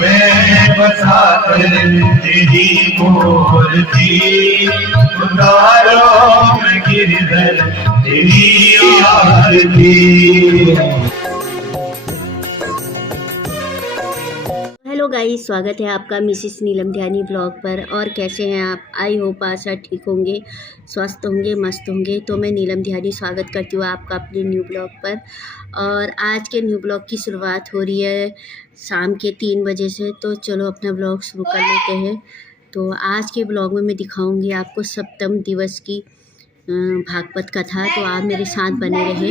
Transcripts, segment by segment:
मैं बसा कर तेरी मूर्ति उतारो मैं गिरधर तेरी आरती। हेलो गाइस, स्वागत है आपका मिसेस नीलम ध्यानी ब्लॉग पर। और कैसे हैं आप? आई होप आशा ठीक होंगे, स्वस्थ होंगे, मस्त होंगे। तो मैं नीलम ध्यानी स्वागत करती हूँ आपका अपने न्यू ब्लॉग पर। और आज के न्यू ब्लॉग की शुरुआत हो रही है शाम के 3 बजे से। तो चलो अपना ब्लॉग शुरू कर लेते हैं। तो आज के ब्लॉग में मैं दिखाऊँगी आपको सप्तम दिवस की भागवत कथा। तो आप मेरे साथ बने रहे,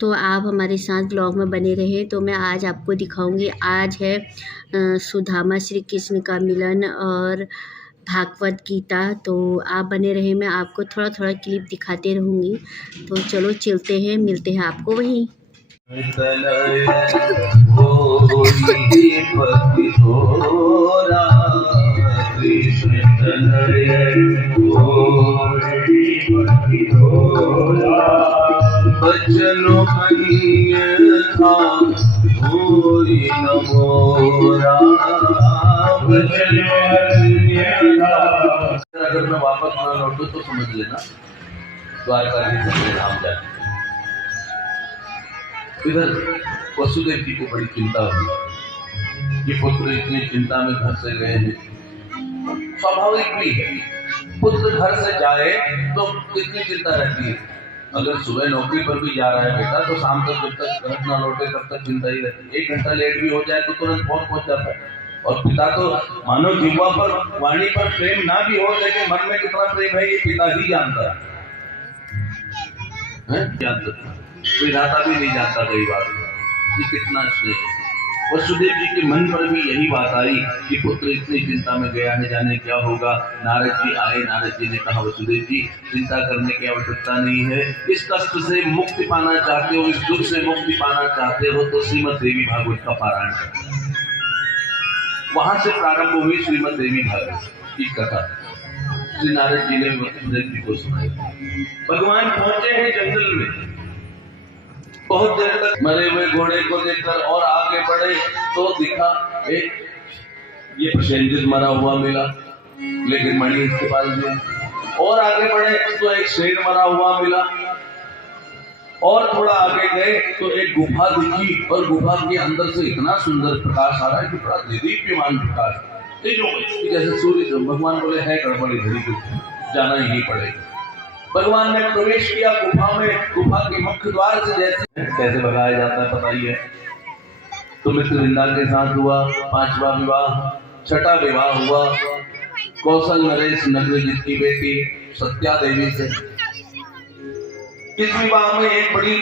तो आप हमारे साथ ब्लॉग में बने रहे। तो मैं आज आपको दिखाऊंगी, आज है सुदामा श्री कृष्ण का मिलन और भागवत गीता। तो आप बने रहे, मैं आपको थोड़ा थोड़ा क्लिप दिखाते रहूँगी। तो चलो चलते हैं, मिलते हैं आपको वहीं। बचनो अन्यथा भूरि नमो राम। बचनो अन्यथा। अगर मैं वापस ना लौटूं तो समझ लेना द्वारका के धाम जाने। इधर वसुदेव जी को बड़ी चिंता हुई, ये पुत्र इतनी चिंता में घर से गए हैं। स्वाभाविक भी है, पुत्र घर से जाए तो कितनी चिंता रहती है। अगर सुबह नौकरी पर भी जा रहा है बेटा तो शाम तक जब तक घर न लौटे तब तक चिंता ही रहती है। 1 घंटा लेट भी हो जाए तो तुरंत फोन पहुंच जाता है। और पिता तो मानो जिह्वा पर वाणी पर प्रेम ना भी हो, लेकिन मन में कितना प्रेम है ये पिता ही जानता है। विधाता भी नहीं जानता कई बार कि कितना स्नेह। वसुदेव जी के मन पर भी यही बात आई कि पुत्र इतनी चिंता में गया है, जाने क्या होगा। नारद जी आए, नारद जी ने कहा वसुदेव जी चिंता करने की आवश्यकता नहीं है। इस कष्ट से मुक्ति पाना चाहते हो, इस दुख से मुक्ति पाना चाहते हो तो श्रीमद् देवी भागवत का पारायण करो। वहां से प्रारंभ हुई श्रीमद् देवी भागवत की कथा। श्री नारद जी ने वसुदेव जी को सुनाई। भगवान पहुंचे हैं जंगल में, बहुत देर तक मरे हुए घोड़े को देखकर और आगे बढ़े तो दिखा एक ये प्रसेंजित मरा हुआ मिला, लेकिन मणि इसके पास नहीं। और आगे बढ़े तो एक शेर मरा हुआ मिला। और थोड़ा आगे गए तो एक गुफा दिखी और गुफा के अंदर से इतना सुंदर प्रकाश आ रहा है कि बड़ा दीप्यमान प्रकाश, जैसे सूर्य। भगवान बोले है गड़बड़ी, घड़ी को जाना ही पड़ेगा। भगवान ने प्रवेश किया गुफा में। गुफा के मुख्य द्वार से कैसे भगाया जाता है पता ही है। तो मित्रविंदा के साथ हुआ 5वां विवाह, 6ठा विवाह हुआ कौशल नरेश नग्नजित की बेटी सत्या देवी से। इस विवाह में एक बड़ी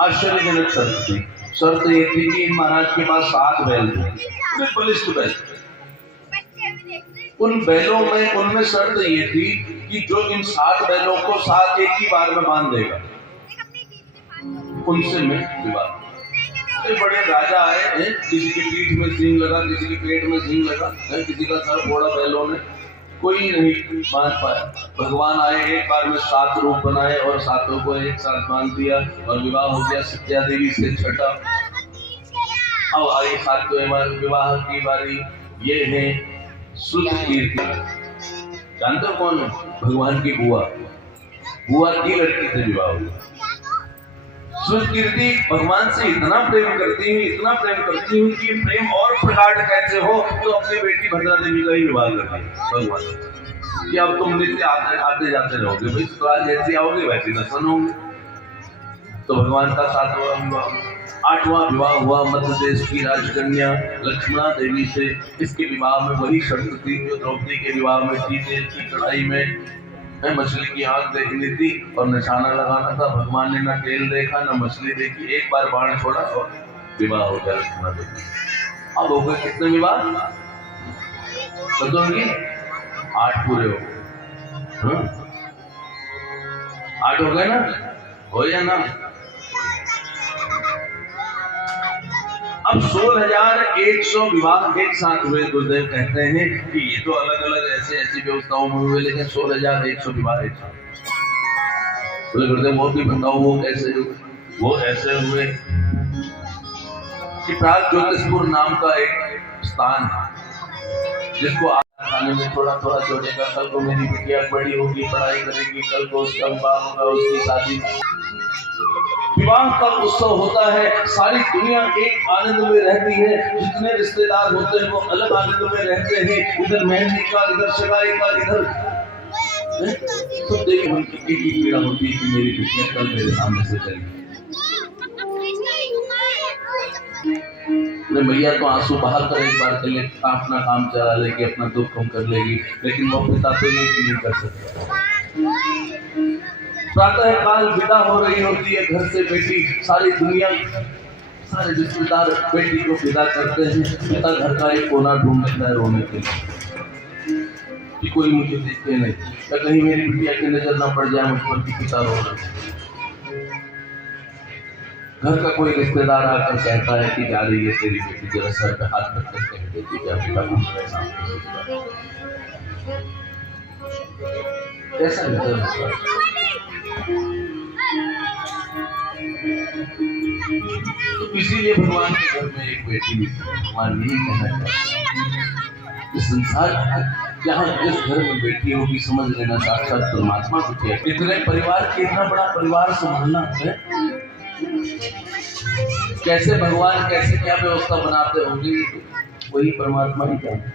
आश्चर्यजनक शर्त थी। शर्त ये थी कि महाराज के पास 7 बैल थे, बलिष्ठ बैल। उन बैलों में उनमें शर्त ये थी कि जो इन 7 बैलों को 7 एक ही बार में बांध देगा उनसे मैं विवाह। बड़े राजा आए हैं, किसी की पीठ में सींग लगा, किसी के पेट में सींग लगा, किसी का सर फोड़ा बैलों ने, कोई नहीं बांध पाया। भगवान आए, एक बार में 7 रूप बनाए और 7 को एक साथ बांध दिया और विवाह हो गया सत्या देवी से 6ठा। अब आई 7वें विवाह की बारी। ये है श्रुत कीर्ति। जानते हो कौन है? भगवान की बुआ की लड़की से विवाह हुआ। श्रुत कीर्ति भगवान से इतना प्रेम करती हूँ, इतना प्रेम करती हूँ कि प्रेम और प्रगाढ़ कैसे हो तो अपनी बेटी भद्रा देवी का ही विवाह कर दिया भगवान कि अब तुम नित्य आते जाते रहोगे, भाई ससुराल जैसी आओगे वैसी दर्शन होंगे। तो भगवान का 7वां विवाह। 8वां विवाह हुआ मध्य देश की राजकन्या लक्ष्मणा देवी से। इसके विवाह में वही शर्त थी जो द्रौपदी के विवाह में थी। तेल की कढ़ाई में मछली की आंख देखनी थी और निशाना लगाना था। भगवान ने न तेल देखा न मछली देखी, एक बार बाण छोड़ा और विवाह हो गया लक्ष्मणा देवी। अब हो गए कितने विवाह? 8 पूरे हो गए। 8 हो गए ना, हो या ना? अब 16,100 विवाह एक साथ हुए। गुरुदेव कहते हैं कि ये तो अलग अलग ऐसी व्यवस्थाओं में हुए, लेकिन 16,100 विवाह एक साथ। बोले गुरुदेव और भी बताओ वो कैसे हुए? वो ऐसे हुए कि प्राग ज्योतिषपुर नाम का एक स्थान है जिसको आप खाने में थोड़ा थोड़ा जोड़ेगा। कल को मेरी बिटिया बड़ी होगी, पढ़ाई करेगी, कल को उसका विवाह होगा, उसकी शादी, विवाह का उत्सव होता है। सारी दुनिया एक आनंद में रहती है। जितने रिश्तेदार होते हैं वो अलग आनंद में रहते हैं। इधर मेहंदी का, इधर सगाई का, इधर तो देखिए उनकी एक ही पीड़ा होती है कि मेरी बिटिया कल मेरे सामने से चली। भैया तो आंसू बहा कर एक बार चले, अपना काम चला लेगी, अपना दुख कम कर लेगी, लेकिन वो पिता तो ये नहीं कर सकते। प्रातः काल विदा हो रही होती है घर से बेटी, सारी दुनिया, सारे रिश्तेदार बेटी को विदा करते हैं। पिता घर का एक कोना ढूंढ लेता है रोने के लिए कि कोई मुझे देखते नहीं, या कहीं मेरी बिटिया की नजर ना पड़ जाए मुझ पर कि पिता रो रहा है। घर का कोई रिश्तेदार आकर कहता है कि जा रही है तेरी बेटी, जरा सर पे हाथ रख कर कह देती क्या बेटा कुछ पैसा कैसा लगता है। तो इसीलिए भगवान के घर में एक बेटी भी, भगवान नहीं कहना चाहते इस संसार जहाँ जिस घर में बेटी होगी समझ लेना साक्षात परमात्मा को किया। इतने परिवार के, इतना बड़ा परिवार संभालना है, कैसे भगवान कैसे क्या व्यवस्था बनाते होंगे वही परमात्मा ही जानते।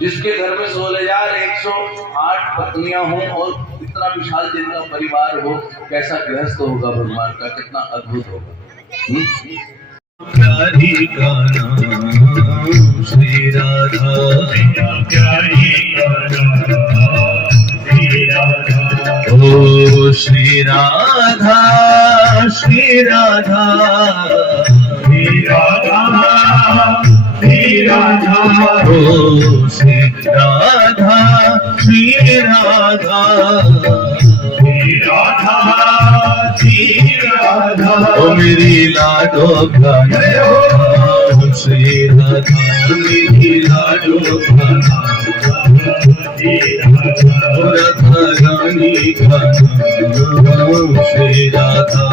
जिसके घर में 16,108 पत्नियां हों और इतना विशाल जिनका परिवार हो, कैसा गृहस्थ होगा भगवान का, कितना अद्भुत होगा। प्यारी का नाम श्री राधा, प्यारी का नाम श्री राधा, ओ श्री राधा श्री राधा श्री राधा श्री राधा, ओ श्री राधा श्री राधा श्री राधा श्री राधा, ओ मेरी लाडो गाना श्री राधा, मेरी लाडो गाना राधा रानी गाना श्री राधा,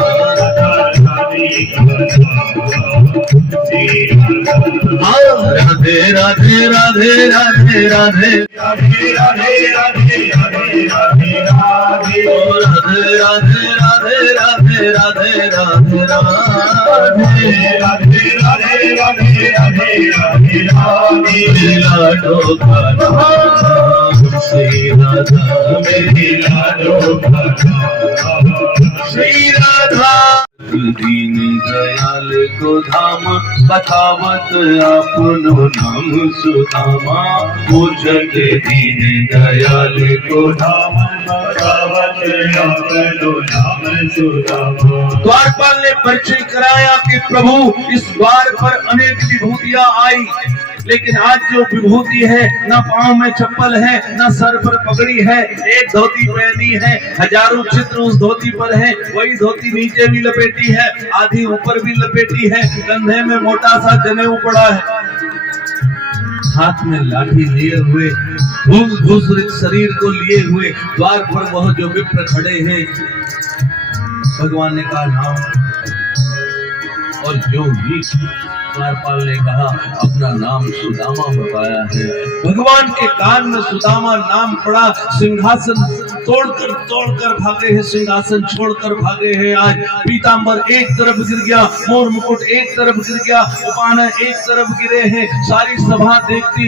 राधे राधे राधे राधे राधे राधे राधे राधे राधे राधे राधे, ओ राधे राधे राधे राधे राधे राधे राधे राधे राधे राधे राधे राधे राधे, लाडो गाना श्री राधा, मेरी लाडो गाना श्री राधा। दीन दयाल को धाम बतावत आपनो नाम सुदामा, पूजत दीन दयाल को धाम बतावत आपनो नाम सुदामा। द्वारपाल ने परिचय कराया कि प्रभु इस द्वार पर अनेक विभूतियां आई, लेकिन आज जो विभूति है ना पांव में चप्पल है, ना सर पर पगड़ी है, एक धोती पहनी है, हजारों चित्र उस धोती पर है, वही धोती नीचे भी लपेटी है, आधी ऊपर भी लपेटी है, कंधे में मोटा सा जनेऊ पड़ा है, हाथ में लाठी लिए हुए, भूसरित शरीर को लिए हुए द्वार पर वह जो विप्र खड़े हैं, भगवान ने कहा नाम, और जो भी द्वारपाल ने कहा अपना नाम सुदामा बताया है। भगवान के कान में सुदामा नाम पड़ा। सिंहासन तोड़कर भागे हैं, सिंहासन छोड़कर भागे हैं। आज पीतांबर एक तरफ गिर गया, मोर मुकुट एक तरफ गिर गया, उपाना एक तरफ गिरे हैं। सारी सभा देखती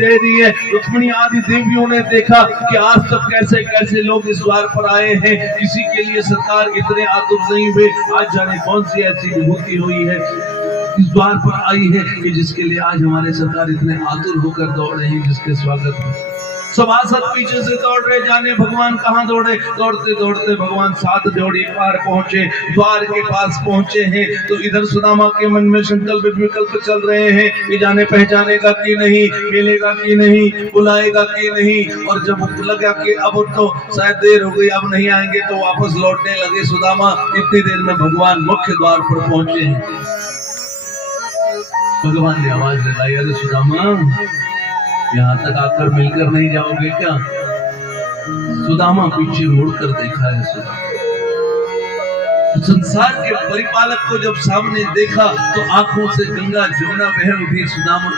रह रही है। रुक्मिणी आदि देवियों ने देखा कि आज तक कैसे कैसे लोग इस द्वार पर आए हैं, किसी के लिए सरकार इतने आतुर नहीं हुए। आज जाने कौन सी ऐसी विभूति हुई है इस द्वार पर आई है कि जिसके लिए आज हमारे सरकार इतने आतुर होकर दौड़ रहे हैं, जिसके स्वागत में सभासद पीछे से दौड़ रहे। जाने भगवान कहाँ दौड़े। दौड़ते दौड़ते भगवान 7 जोड़ी पार पहुंचे, द्वार के पास पहुंचे हैं। तो इधर सुदामा के मन में संकल्प विकल्प चल रहे हैं कि जाने पहचानेगा कि नहीं, मिलेगा कि नहीं, बुलाएगा कि नहीं। और जब लगा कि अब तो शायद देर हो गई, अब नहीं आएंगे, तो वापस लौटने लगे सुदामा। इतनी देर में भगवान मुख्य द्वार पर पहुंचे हैं। भगवान ने आवाज लगाई, अरे सुदामा यहाँ तक आकर मिलकर नहीं जाओगे क्या? सुदामा पीछे मुड़कर देखा है। सुदामा संसार के परिपालक को जब सामने देखा तो आंखों से गंगा जमुना बह उठी सुदामा।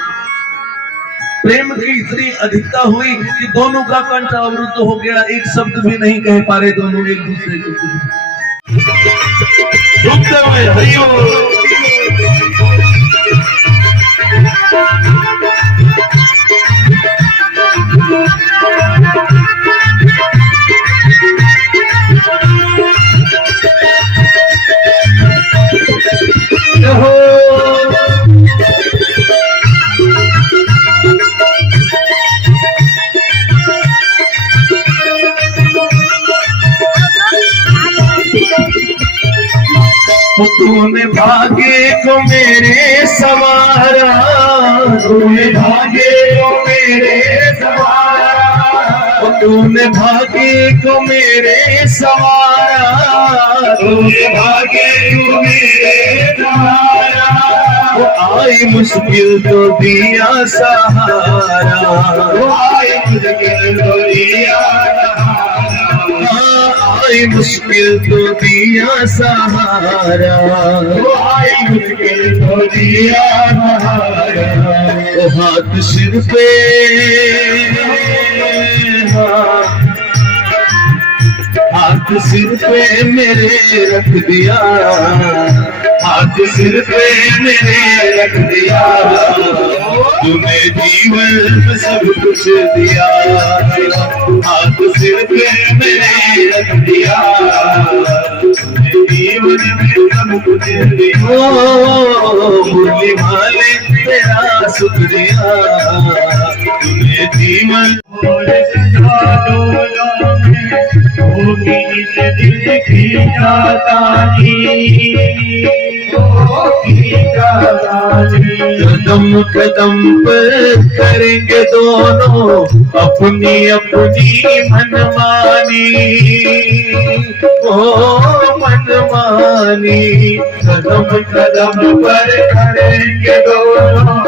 प्रेम की इतनी अधिकता हुई कि दोनों का कंठ अवरुद्ध हो गया, एक शब्द भी नहीं कह पा रहे दोनों एक दूसरे को। तूने भाग्य को मेरे सवारा, तूने भाग्य को मेरे सवारा, तूने भाग्य को मेरे सवारा, तूने भाग्य को मेरे सवारा। आई मुश्किल तो दिया सहारा, आई मुश्किल तो दिया आई मुश्किल तो दिया सहारा, आई मुश्किल तो दिया सहारा। ओ हाथ सिर पे हाथ सिर पे मेरे रख दिया, हाथ सिर पे मेरे रख दिया। तूने जीवन में सब कुछ दिया, हाथ सिर पे मेरे रख दिया। तूने जीवन में सब कुछ दिया। ओ मुरली वाले तेरा शुक्रिया, तूने जीवन होगी इस दिल की दातारी, कदम कदम पर करेंगे दोनों अपनी अपनी मनमानी, ओ मनमानी। कदम कदम पर करेंगे दोनों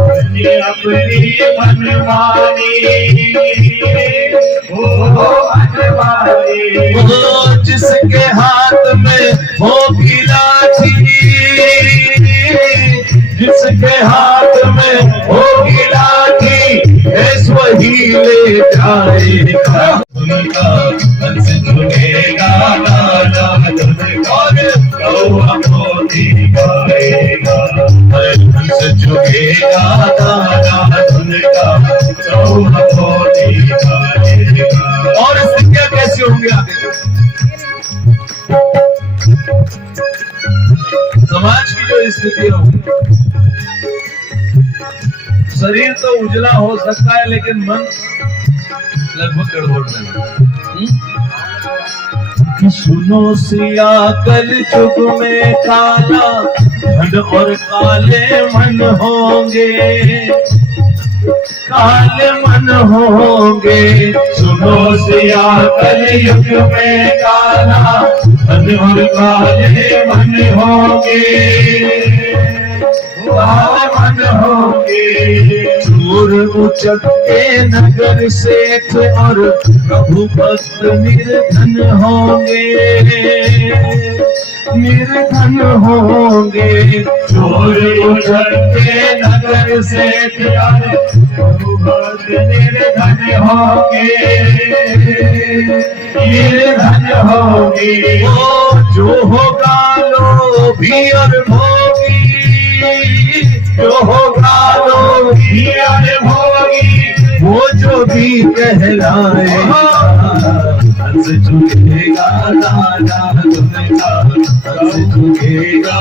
अपनी अपनी मनमानी, ओ मनमानी। जिसके हाथ में होगी लाठी, जिसके हाथ में होगी लाठी, ऐस वही ले जाएगा। उनका हंस झुकेगा राजा और कौआ मोती गाएगा, हंस झुकेगा राजा उनका कौआ मोती गाएगा। और इसके कैसे होंगे आगे? समाज की जो स्थिति हो, शरीर तो उजला हो सकता है लेकिन मन लगभग गड़बड़ नहीं। सुनो सिया कल युग में काला धन और काले मन होंगे, काले मन होंगे। सुनो सिया कल युग में काला धन और काले मन होंगे, काले मन होंगे। चोर उचक के नगर सेठ और प्रभु भक्त निर्धन होंगे, निर्धन होंगे। चोर उचक के नगर सेठ और प्रभु भक्त निर्धन होंगे, निर्धन होंगे। वो जो होगा लोभी और भोगी, जो होगा लोभी और भोगी, वो जो भी कहलाएगा। हंस झुकेगा दादा तुमका, हंस झुकेगा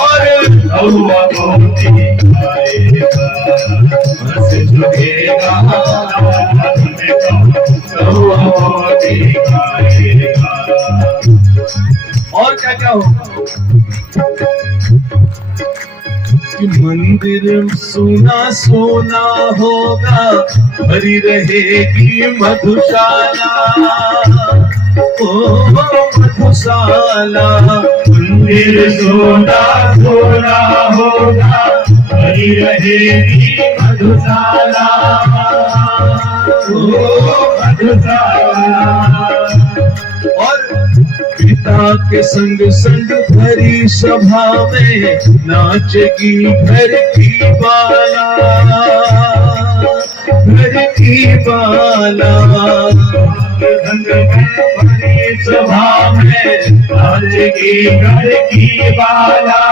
और कौआ मोती गाएगा। हंस झुकेगा कौआ मोती गाएगा। और क्या क्या होगा? कि मंदिर सोना सोना होगा, भरी रहेगी मधुशाला, ओ मधुशाला। मंदिर सोना सोना होगा, भरी रहेगी मधुशाला, ओ मधुशाला। और पिता के संग संग भरी सभा में नाचेगी घर की बाला, घर की बाला। भरी सभा में नाचेगी घर की बाला,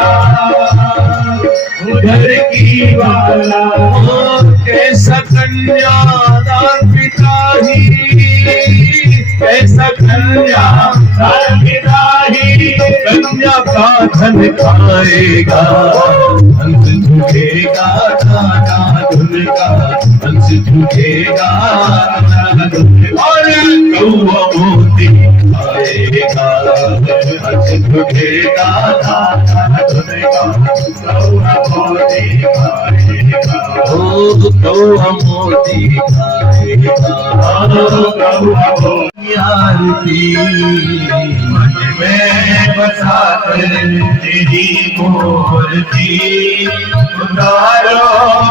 घर की बाला। कैसा कन्यादान पिता ही, कैसा कन्यादान पिता ही, कन्या का धन खाएगा, हंस झुकेगा नाना धुन का, हंस झुकेगा नाना धुन का। और कौआ मोती खाएगा, हंस झुकेगा नाना धुन का, कौआ मोती खाएगा, ओ कौआ मोती खाएगा, कौआ मोती। आरती मन में बसा कर तेरी मूर्ति, उतारो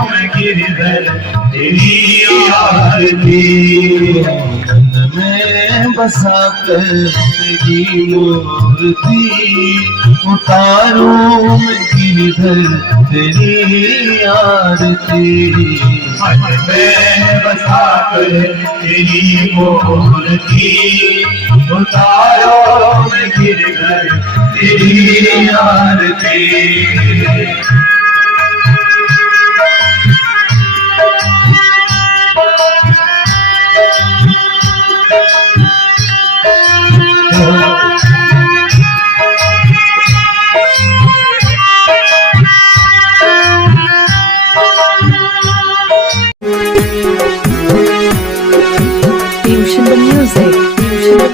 में गिरधर तेरी आरती। मन में बसा कर तेरी मूर्ति, उतारो में गिरधर तेरी आरती। मन में बसा कर तेरी मूर्ति, उतारो में गिरधर तेरी आरती।